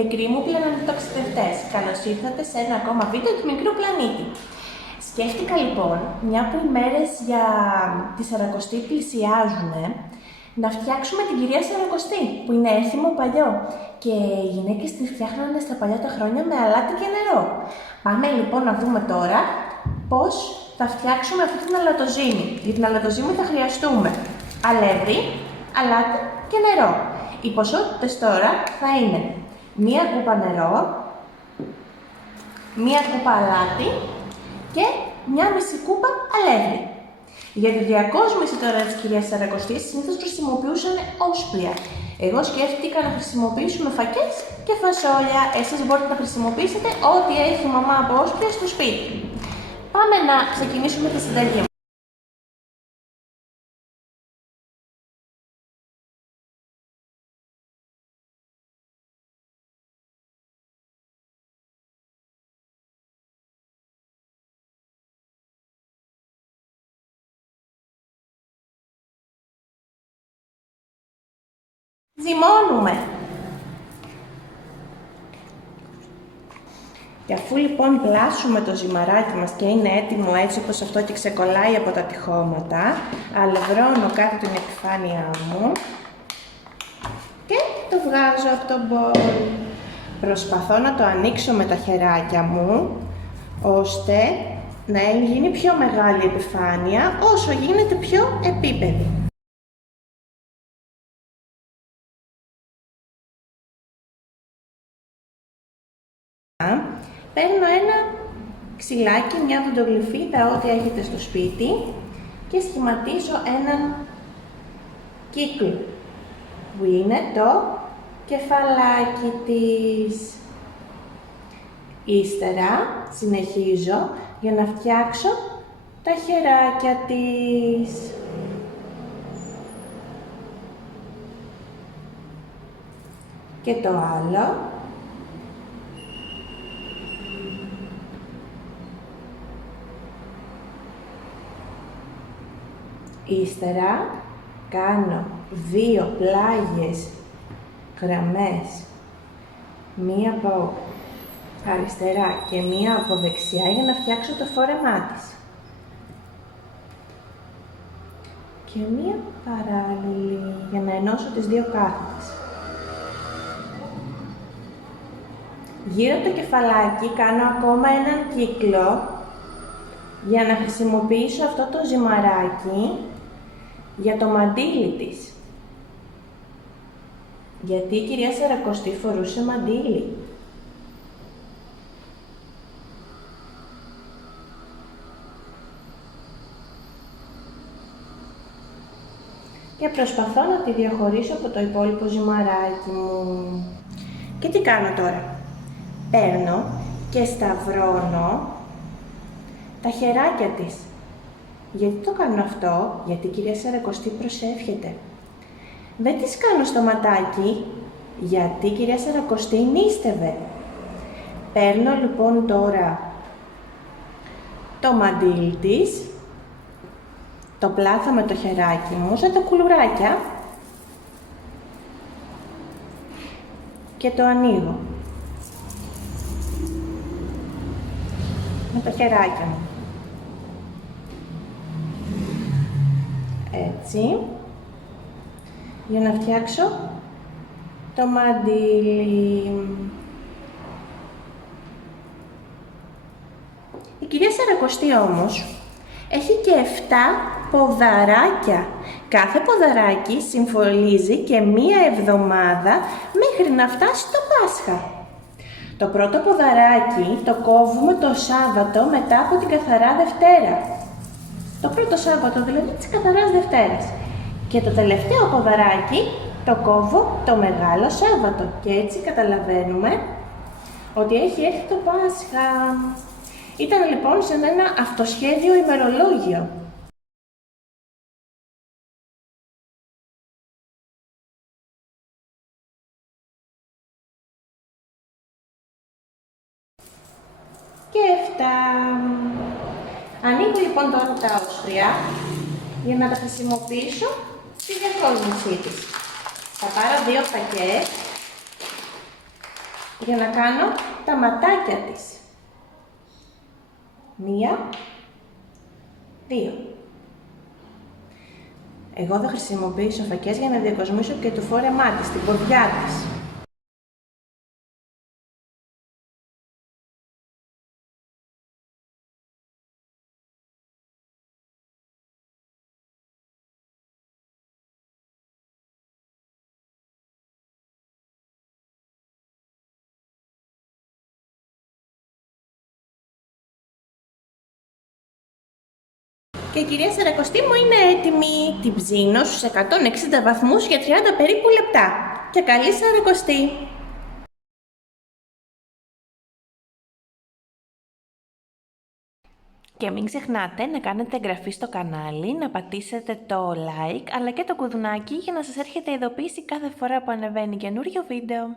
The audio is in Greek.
Μικροί μου πλανητοταξιδευτές, καλώς ήρθατε σε ένα ακόμα βίντεο του μικρού πλανήτη. Σκέφτηκα λοιπόν, μια που οι μέρες για τη Σαρακοστή πλησιάζουν, να φτιάξουμε την κυρία Σαρακοστή, που είναι έθιμο παλιό και οι γυναίκες τη φτιάχνανε στα παλιά τα χρόνια με αλάτι και νερό. Πάμε λοιπόν να δούμε τώρα πώς θα φτιάξουμε αυτή την αλατοζύμη. Για την αλατοζύμη θα χρειαστούμε αλεύρι, αλάτι και νερό. Οι ποσότητες τώρα θα είναι μία κούπα νερό, μία κούπα αλάτι και μία μισή κούπα αλεύρι. Για τη διακόσμηση τώρα της κυρίας Σαρακοστής συνήθως χρησιμοποιούσαν όσπρια. Εγώ σκέφτηκα να χρησιμοποιήσουμε φακές και φασόλια. Εσείς μπορείτε να χρησιμοποιήσετε ό,τι έχει η μαμά από όσπρια στο σπίτι. Πάμε να ξεκινήσουμε τη συνταγή. Ζυμώνουμε. Και αφού λοιπόν πλάσουμε το ζυμαράκι μας και είναι έτοιμο έτσι όπως αυτό και ξεκολλάει από τα τυχώματα, αλευρώνω κάτω την επιφάνειά μου και το βγάζω από το μπολ. Προσπαθώ να το ανοίξω με τα χεράκια μου, ώστε να γίνει πιο μεγάλη επιφάνεια, όσο γίνεται πιο επίπεδη. Παίρνω ένα ξυλάκι, μια δοντογλυφίδα, ό,τι έχετε στο σπίτι και σχηματίζω έναν κύκλο που είναι το κεφαλάκι της. Ύστερα συνεχίζω για να φτιάξω τα χεράκια της. Και το άλλο. Ύστερα κάνω δύο πλάγιες γραμμές, μία από αριστερά και μία από δεξιά για να φτιάξω το φόρεμά της. Και μία παράλληλη για να ενώσω τις δύο κάθετες. Γύρω από το κεφαλάκι κάνω ακόμα έναν κύκλο για να χρησιμοποιήσω αυτό το ζυμαράκι για το μαντίλι της. Γιατί η κυρία Σαρακοστή φορούσε μαντίλι. Και προσπαθώ να τη διαχωρίσω από το υπόλοιπο ζυμαράκι μου. Και τι κάνω τώρα? Παίρνω και σταυρώνω τα χεράκια της. Γιατί το κάνω αυτό? Γιατί η κυρία Σαρακοστή προσεύχεται. Δεν της κάνω στο ματάκι, γιατί η κυρία Σαρακοστή νήστευε. Παίρνω λοιπόν τώρα το μαντίλι της, το πλάθω με το χεράκι μου, σαν τα κουλουράκια και το ανοίγω με το χεράκι μου. Έτσι, για να φτιάξω το μαντίλι. Η κυρία Σαρακοστή όμως έχει και 7 ποδαράκια. Κάθε ποδαράκι συμφωλίζει και μία εβδομάδα μέχρι να φτάσει το Πάσχα. Το πρώτο ποδαράκι το κόβουμε το Σάββατο μετά από την Καθαρά Δευτέρα. Το πρώτο Σάββατο δηλαδή της Καθαράς Δευτέρας. Και το τελευταίο ποδαράκι το κόβω το Μεγάλο Σάββατο. Και έτσι καταλαβαίνουμε ότι έχει έρθει το Πάσχα. Ήταν λοιπόν σε ένα αυτοσχέδιο ημερολόγιο. Και 7. Ανοίγω λοιπόν τώρα τα όσπρια για να τα χρησιμοποιήσω στη διακόσμησή της. Θα πάρω 2 φακές για να κάνω τα ματάκια της. 1, 2. Εγώ θα χρησιμοποιήσω φακές για να διακοσμήσω και το φόρεμά της, την ποδιά της. Και η κυρία Σαρακοστή μου είναι έτοιμη. Την ψήνω στους 160 βαθμούς για 30 περίπου λεπτά. Και καλή Σαρακοστή! Και μην ξεχνάτε να κάνετε εγγραφή στο κανάλι, να πατήσετε το like αλλά και το κουδουνάκι για να σας έρχεται ειδοποίηση κάθε φορά που ανεβαίνει καινούριο βίντεο.